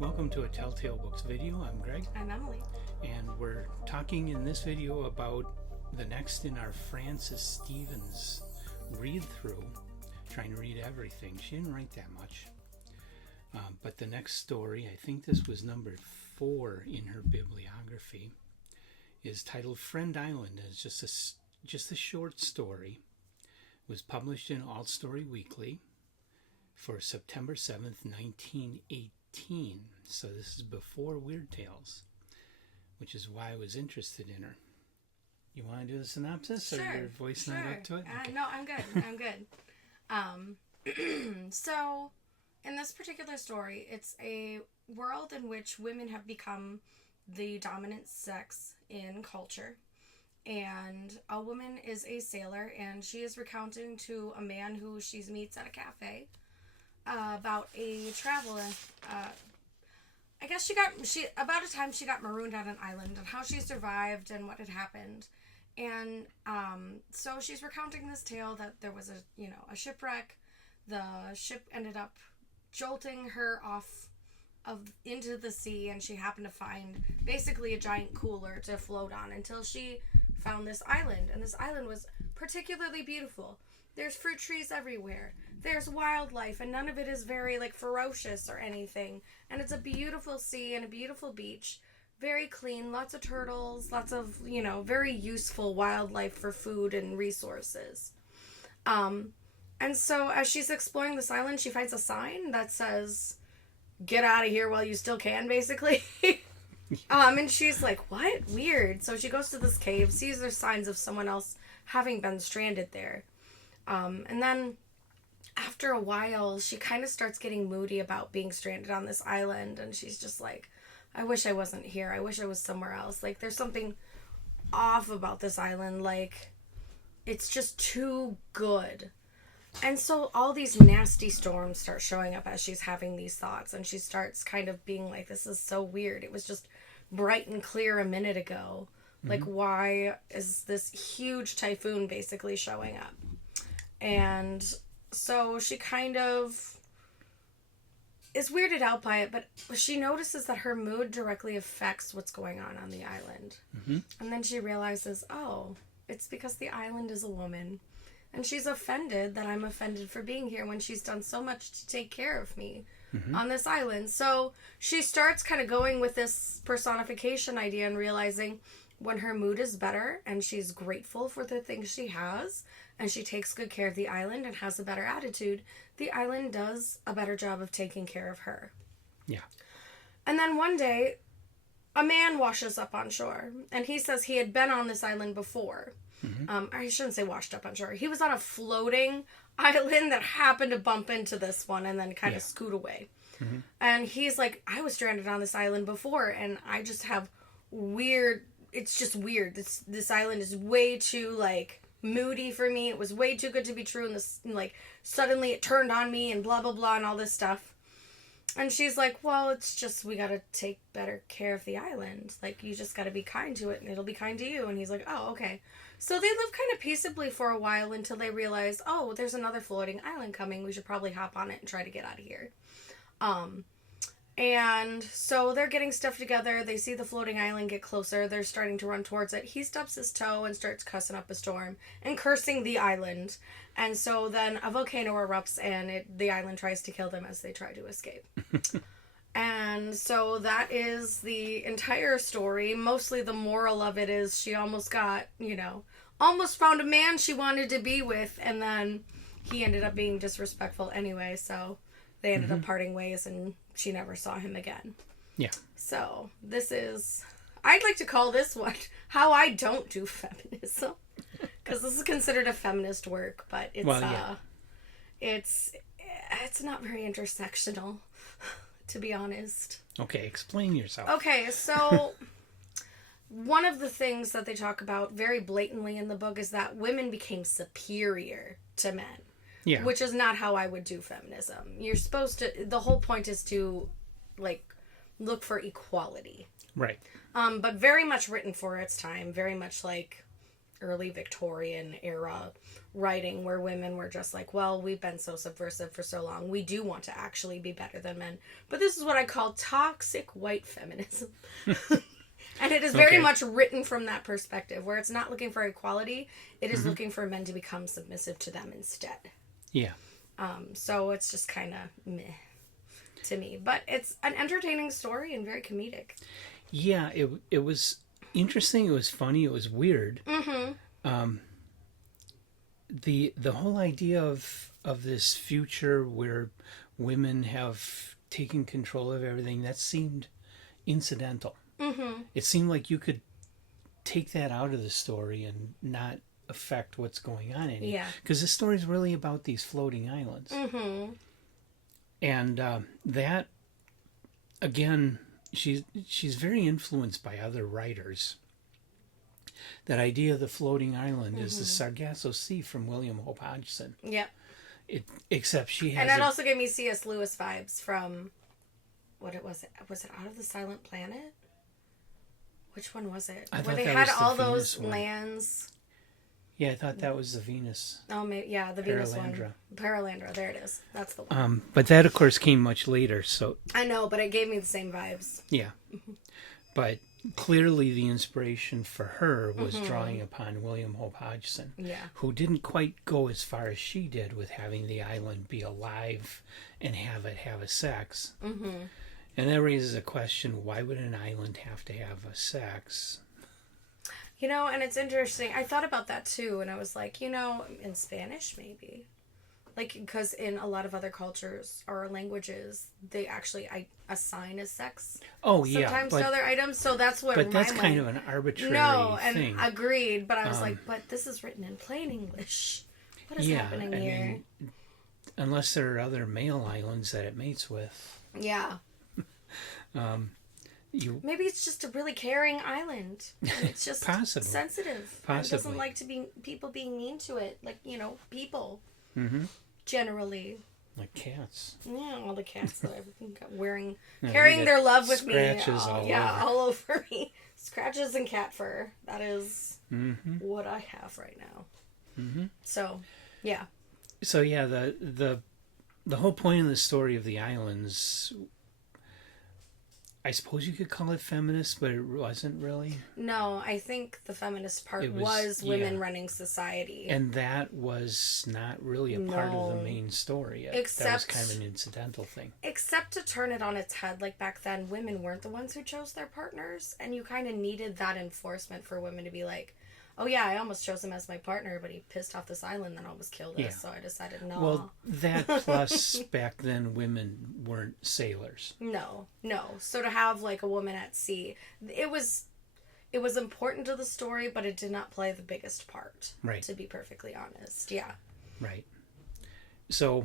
Welcome to a Telltale Books video. I'm Greg. I'm Emily. And we're talking in this video about the next in our Frances Stevens read-through. Trying to read everything. She didn't write that much. But the next story, I think this was number 4 in her bibliography, is titled Friend Island. It's just a short story. It was published in Alt Story Weekly for September 7th, 1918. So this is before Weird Tales, which is why I was interested in her. You want to do the synopsis? Sure. Or your voice not up to it? Okay. No, I'm good. I'm good. So, in this particular story, it's a world in which women have become the dominant sex in culture. And a woman is a sailor, and she is recounting to a man who she meets at a cafe about a traveler. I guess about a time she got marooned on an island and how she survived and what had happened. And so she's recounting this tale that there was a shipwreck. The ship ended up jolting her off into the sea, and she happened to find basically a giant cooler to float on until she found this island. And this island was particularly beautiful. There's fruit trees everywhere. There's wildlife, and none of it is very, ferocious or anything. And it's a beautiful sea and a beautiful beach. Very clean, lots of turtles, lots of, very useful wildlife for food and resources. And so as she's exploring this island, she finds a sign that says, "Get out of here while you still can," basically. And she's like, "What? Weird." So she goes to this cave, sees there's signs of someone else having been stranded there. And then after a while, she kind of starts getting moody about being stranded on this island. And she's just like, "I wish I wasn't here. I wish I was somewhere else. There's something off about this island. It's just too good." And so all these nasty storms start showing up as she's having these thoughts. And she starts kind of being like, "This is so weird. It was just bright and clear a minute ago. Mm-hmm. Why is this huge typhoon basically showing up?" And so she kind of is weirded out by it, but she notices that her mood directly affects what's going on the island. Mm-hmm. And then she realizes, it's because the island is a woman. And she's offended that I'm offended for being here when she's done so much to take care of me on this island. So she starts kind of going with this personification idea and realizing when her mood is better and she's grateful for the things she has and she takes good care of the island and has a better attitude, the island does a better job of taking care of her. Yeah. And then one day, a man washes up on shore, and he says he had been on this island before. Mm-hmm. I shouldn't say washed up on shore. He was on a floating island that happened to bump into this one and then kind of scoot away. Mm-hmm. And he's like, "I was stranded on this island before, and I just have it's just weird. This island is way too, moody for me. It was way too good to be true, and this, suddenly it turned on me, and blah, blah, blah, and all this stuff." And she's like, "Well, it's just, we gotta take better care of the island. You just gotta be kind to it, and it'll be kind to you." And he's like, "Oh, okay." So they live kind of peaceably for a while until they realize, there's another floating island coming. We should probably hop on it and try to get out of here. And so they're getting stuff together. They see the floating island get closer. They're starting to run towards it. He stubs his toe and starts cussing up a storm and cursing the island. And so then a volcano erupts, and the island tries to kill them as they try to escape. And so that is the entire story. Mostly the moral of it is she almost got, almost found a man she wanted to be with, and then he ended up being disrespectful anyway, so they ended up parting ways, and she never saw him again. Yeah. So I'd like to call this one How I Don't Do Feminism, because this is considered a feminist work, but it's it's not very intersectional, to be honest. Okay, explain yourself. Okay, so one of the things that they talk about very blatantly in the book is that women became superior to men. Yeah. Which is not how I would do feminism. You're supposed to, the whole point is to, look for equality. Right. But very much written for its time. Very much early Victorian era writing where women were just like, well, we've been so subversive for so long. We do want to actually be better than men. But this is what I call toxic white feminism. And it is very much written from that perspective, where it's not looking for equality. It is looking for men to become submissive to them instead. Yeah. So it's just kind of meh to me. But it's an entertaining story and very comedic. Yeah, it was interesting. It was funny. It was weird. Mm-hmm. The whole idea of this future where women have taken control of everything, that seemed incidental. Mm-hmm. It seemed like you could take that out of the story and not affect what's going on in it. Yeah. Because the story is really about these floating islands. Mm-hmm. And that, again, she's very influenced by other writers. That idea of the floating island is the Sargasso Sea from William Hope Hodgson. Yep. Except she has... And that also gave me C.S. Lewis vibes from... Was it Out of the Silent Planet? Which one was it? I Where they thought that had was the all Venus those one. lands. Yeah, I thought that was the Venus. Oh, maybe, yeah, the Venus one. Paralandra. Paralandra, there it is. That's the one. But that, of course, came much later, so... I know, but it gave me the same vibes. Yeah. But clearly the inspiration for her was drawing upon William Hope Hodgson, who didn't quite go as far as she did with having the island be alive and have it have a sex. Mm-hmm. And that raises a question, why would an island have to have a sex? You know, and it's interesting. I thought about that too, and I was like, you know, in Spanish maybe. Like, because in a lot of other cultures or languages, they actually assign a sex. Oh, yeah. Sometimes to other items, so that's what. But that's kind of an arbitrary thing. And agreed. But I was like, but this is written in plain English. What is happening here? Mean, unless there are other male islands that it mates with. Yeah. Maybe it's just a really caring island. It's just sensitive. Possibly. It doesn't like people being mean to it. Like, you know, people. Mm-hmm. Generally. Like cats. Yeah, all the cats that I've carrying their love with scratches me. All over me. Scratches and cat fur. That is what I have right now. Mm-hmm. So, yeah. So, yeah, the whole point of the story of the islands, I suppose you could call it feminist, but it wasn't really. No, I think the feminist part was women running society. And that was not really a part of the main story. That was kind of an incidental thing. Except to turn it on its head, like back then, women weren't the ones who chose their partners, and you kind of needed that enforcement for women to be like, oh yeah, I almost chose him as my partner, but he pissed off this island and almost killed us, so I decided no. Well, that plus back then women weren't sailors. No. So to have like a woman at sea, it was important to the story, but it did not play the biggest part. Right. To be perfectly honest, yeah. Right. So,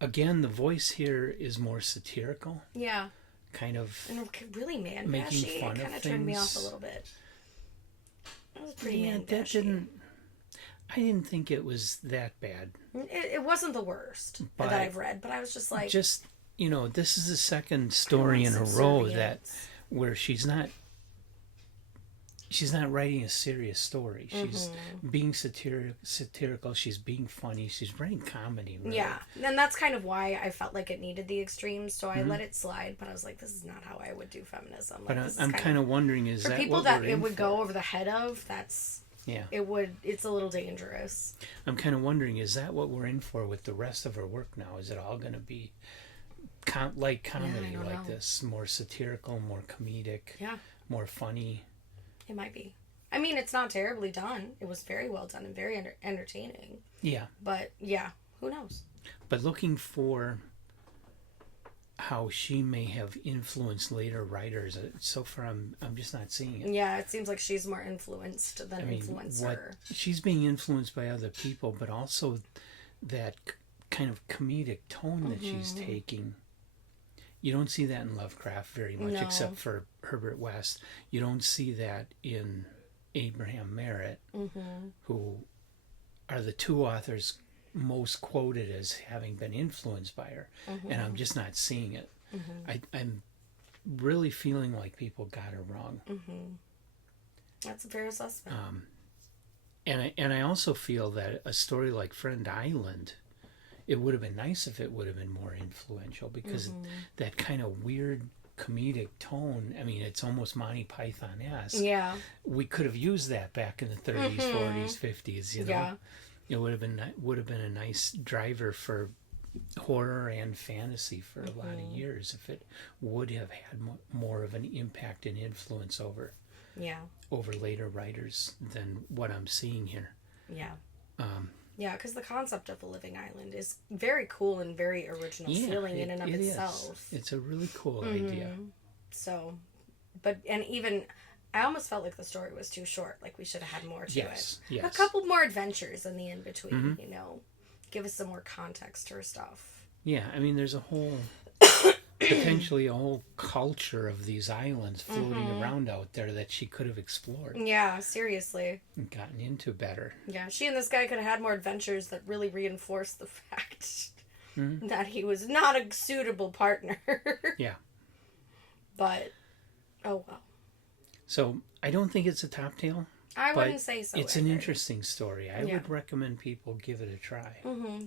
again, the voice here is more satirical. Yeah. Kind of. And really man-bashy. It kind of turned me off a little bit. It was pretty man-bashy. I didn't think it was that bad. It wasn't the worst that I've read, but I was just like... Just, you know, this is the second story in a row where she's not writing a serious story. She's being satirical. She's being funny. She's writing comedy. Really. Yeah, and that's kind of why I felt like it needed the extremes. So I let it slide. But I was like, this is not how I would do feminism. Like, but I'm kind of wondering, is that people what that we're it in would for? go over the head of? That's It's a little dangerous. I'm kind of wondering, is that what we're in for with the rest of our work now? Is it all going to be like comedy, like this, more satirical, more comedic, more funny? It might be. I mean, it's not terribly done. It was very well done and very entertaining. Yeah. But, yeah, who knows? But looking for how she may have influenced later writers, so far I'm just not seeing it. Yeah, it seems like she's more influenced than influencer. She's being influenced by other people, but also that kind of comedic tone that she's taking. You don't see that in Lovecraft very much, except for Herbert West. You don't see that in Abraham Merritt, who are the two authors most quoted as having been influenced by her. And I'm just not seeing it. I'm really feeling like people got her wrong. That's a fair assessment. And I also feel that a story like Friend Island, it would have been nice if it would have been more influential, because that kind of weird comedic tone, I mean, it's almost Monty Python-esque. Yeah. We could have used that back in the 30s, 40s, 50s, you know. Yeah. It would have been a nice driver for horror and fantasy for a lot of years if it would have had more of an impact and influence over later writers than what I'm seeing here. Yeah. Yeah, because the concept of a living island is very cool and very original feeling in and of itself. It's a really cool idea. So, even I almost felt like the story was too short. Like we should have had more to it. Yes. A couple more adventures in the in-between, you know. Give us some more context to her stuff. Yeah, I mean, there's a whole, potentially a whole culture of these islands floating around out there that she could have explored. Yeah, seriously. And gotten into better. Yeah, she and this guy could have had more adventures that really reinforced the fact that he was not a suitable partner. Yeah. But, oh well. So, I don't think it's a top tale. I wouldn't say so. It's an interesting story. I would recommend people give it a try.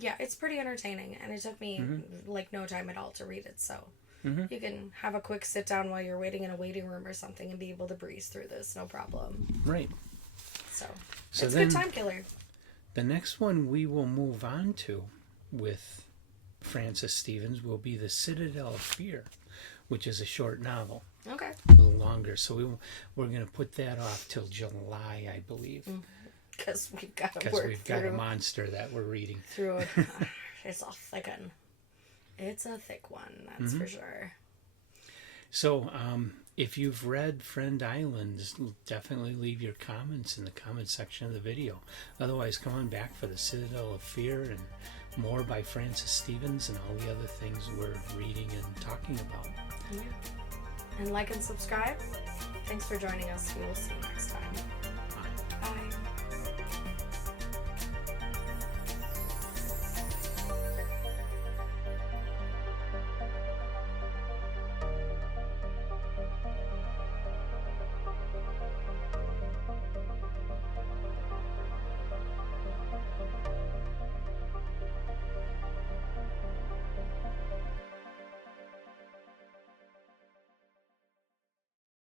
Yeah, it's pretty entertaining, and it took me like no time at all to read it. So you can have a quick sit down while you're waiting in a waiting room or something, and be able to breeze through this, no problem. Right. So it's then, a good time killer. The next one we will move on to with Frances Stevens will be The Citadel of Fear, which is a short novel. Okay. A little longer, so we're going to put that off till July, I believe. Because we've got to work we've got a monster that we're reading. Through it. It's a thick one. It's a thick one, that's for sure. So, if you've read Friend Island, definitely leave your comments in the comment section of the video. Otherwise, come on back for The Citadel of Fear and more by Frances Stevens and all the other things we're reading and talking about. Yeah. And like and subscribe. Thanks for joining us. We will see you next time. Bye. Bye.